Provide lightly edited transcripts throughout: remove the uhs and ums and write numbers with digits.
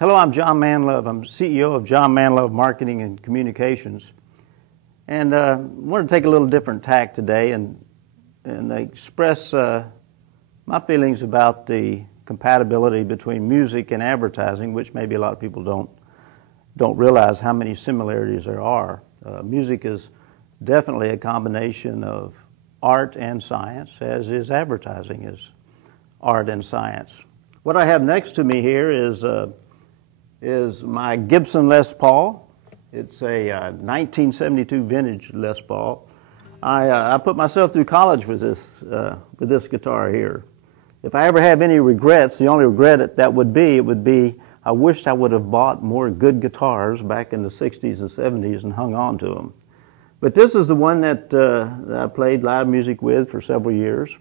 Hello, I'm John Manlove. I'm CEO of John Manlove Marketing and Communications. And I want to take a little different tack today and express my feelings about the compatibility between music and advertising, which maybe a lot of people don't realize how many similarities there are. Music is definitely a combination of art and science, as is advertising is art and science. What I have next to me here is my Gibson Les Paul. It's a 1972 vintage Les Paul. I put myself through college with this guitar here. If I ever have any regrets, the only regret that would be I wished I would have bought more good guitars back in the 60s and 70s and hung on to them. But this is the one that I played live music with for several years.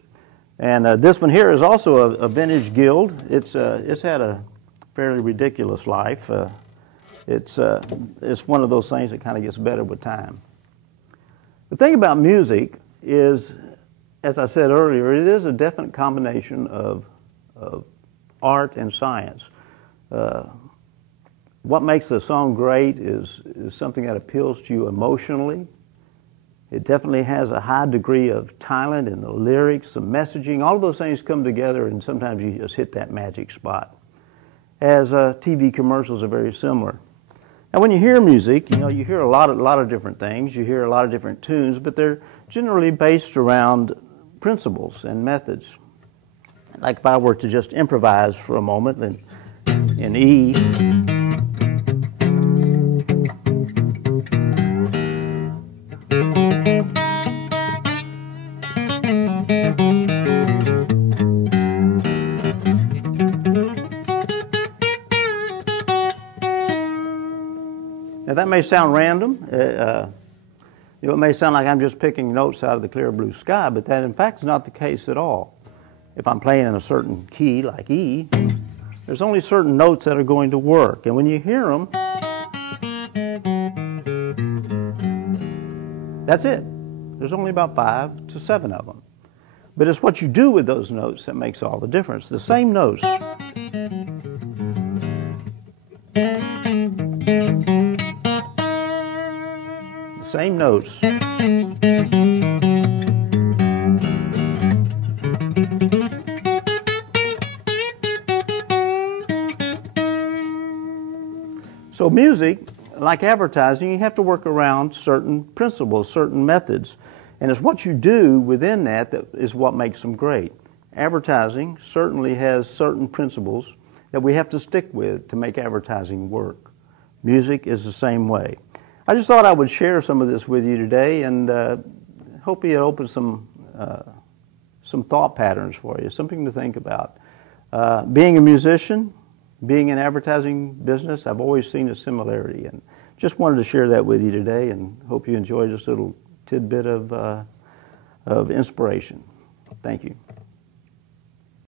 And this one here is also a vintage Guild. It's had a fairly ridiculous life. It's one of those things that kind of gets better with time. The thing about music is, as I said earlier, it is a definite combination of art and science. What makes a song great is something that appeals to you emotionally. It definitely has a high degree of talent in the lyrics, the messaging. All of those things come together, and sometimes you just hit that magic spot. As TV commercials are very similar. Now, when you hear music, you hear a lot of different things. You hear a lot of different tunes, but they're generally based around principles and methods. Like if I were to just improvise for a moment in E. Now that may sound random. It may sound like I'm just picking notes out of the clear blue sky, but that in fact is not the case at all. If I'm playing in a certain key, like E, there's only certain notes that are going to work. And when you hear them, that's it. There's only about 5 to 7 of them. But it's what you do with those notes that makes all the difference. The same notes. Same notes. So music, like advertising, you have to work around certain principles, certain methods. And it's what you do within that is what makes them great. Advertising certainly has certain principles that we have to stick with to make advertising work. Music is the same way. I just thought I would share some of this with you today, and hope it opens some thought patterns for you, something to think about. Being a musician, being in advertising business, I've always seen a similarity, and just wanted to share that with you today, and hope you enjoy this little tidbit of inspiration. Thank you.